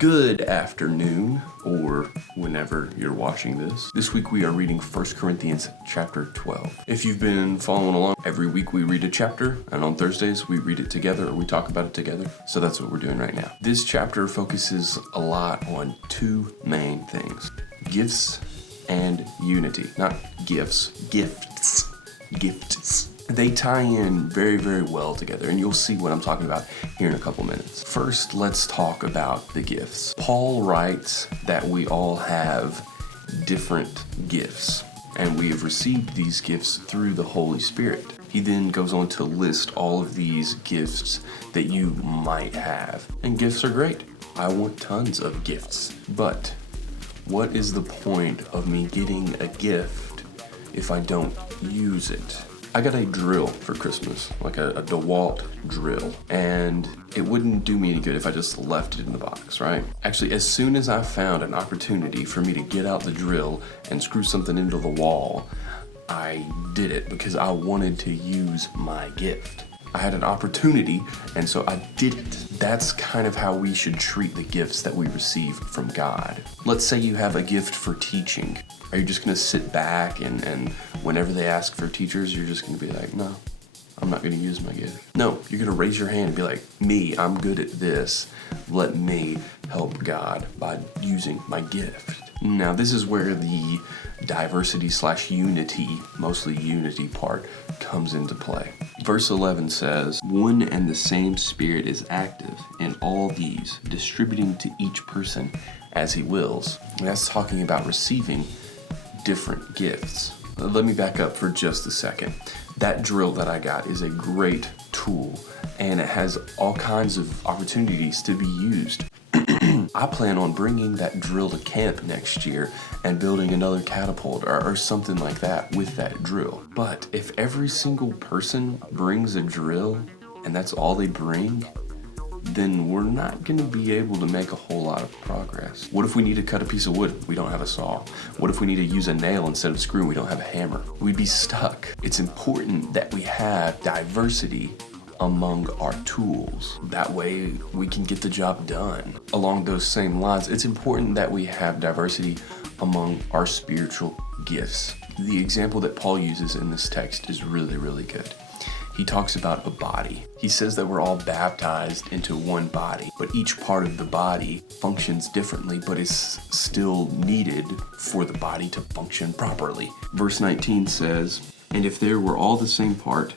Good afternoon, or whenever you're watching this. This week we are reading 1 Corinthians chapter 12. If you've been following along, every week we read a chapter, and on Thursdays we read it together, or we talk about it together. So that's what we're doing right now. This chapter focuses a lot on two main things: gifts and unity. Not gifts, gifts. Gifts. They tie in very, very well together, and you'll see what I'm talking about here in a couple minutes. First, let's talk about the gifts. Paul writes that we all have different gifts, and we have received these gifts through the Holy Spirit. He then goes on to list all of these gifts that you might have. And gifts are great. I want tons of gifts. But what is the point of me getting a gift if I don't use it? I got a drill for Christmas, like a DeWalt drill, and it wouldn't do me any good if I just left it in the box, right? Actually, as soon as I found an opportunity for me to get out the drill and screw something into the wall, I did it because I wanted to use my gift. I had an opportunity, and so I did it. That's kind of how we should treat the gifts that we receive from God. Let's say you have a gift for teaching. Are you just gonna sit back and whenever they ask for teachers, you're just gonna be like, no, I'm not gonna use my gift? No, you're gonna raise your hand and be like, me, I'm good at this. Let me help God by using my gift. Now, this is where the diversity/unity, mostly unity part, comes into play. Verse 11 says, one and the same Spirit is active in all these, distributing to each person as he wills. And that's talking about receiving different gifts. Let me back up for just a second. That drill that I got is a great tool, and it has all kinds of opportunities to be used. I plan on bringing that drill to camp next year and building another catapult or something like that with that drill. But if every single person brings a drill and that's all they bring, then we're not going to be able to make a whole lot of progress. What if we need to cut a piece of wood? We don't have a saw. What if we need to use a nail instead of a screw? We don't have a hammer. We'd be stuck. It's important that we have diversity among our tools. That way we can get the job done. Along those same lines, it's important that we have diversity among our spiritual gifts. The example that Paul uses in this text is really, really good. He talks about a body. He says that we're all baptized into one body, but each part of the body functions differently, but is still needed for the body to function properly. Verse 19 says, and if there were all the same part,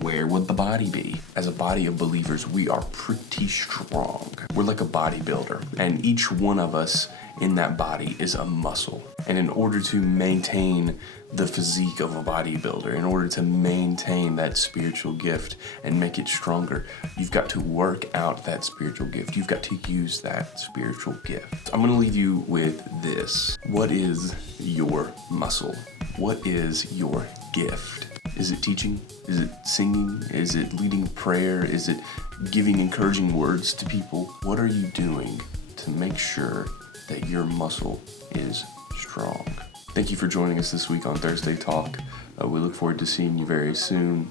where would the body be? As a body of believers, we are pretty strong. We're like a bodybuilder, and each one of us in that body is a muscle. And in order to maintain the physique of a bodybuilder, in order to maintain that spiritual gift and make it stronger, you've got to work out that spiritual gift. You've got to use that spiritual gift. I'm gonna leave you with this. What is your muscle? What is your gift? Is it teaching? Is it singing? Is it leading prayer? Is it giving encouraging words to people? What are you doing to make sure that your muscle is strong? Thank you for joining us this week on Thursday Talk. We look forward to seeing you very soon.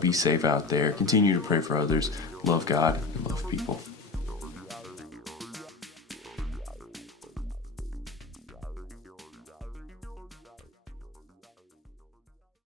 Be safe out there. Continue to pray for others. Love God and love people.